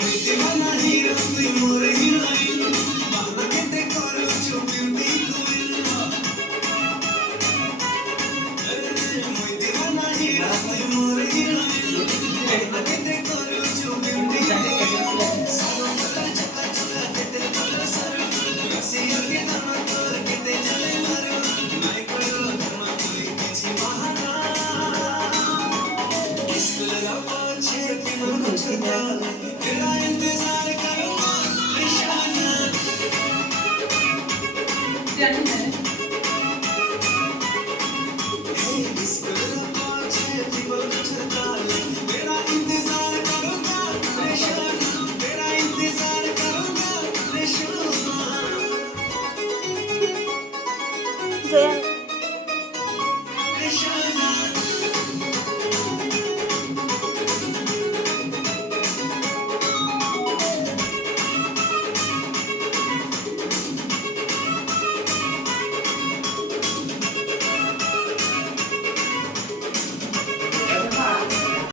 दीवाना हीरो তুই মোর হিরোইন বাবাকে করো চুপিউটি কুইন মই दीवाना हीरो তুই মোর হিরোইন বাবাকে করো চুপিউটি সারো কথা চকা চকা কেতে ভালো সারো রসিয়াকে দানা তোর কেতে চলে মারো নাই করো ধর্ম তুই কিছু বাহানা इश्क लगा पाछे प्रेम को छुपा तेरा इंतजार करूंगा निशाना इश्क लगा पाछे प्रेम को छुपा तेरा इंतजार करूंगा निशाना तेरा इंतजार करूंगा निशाना जयंत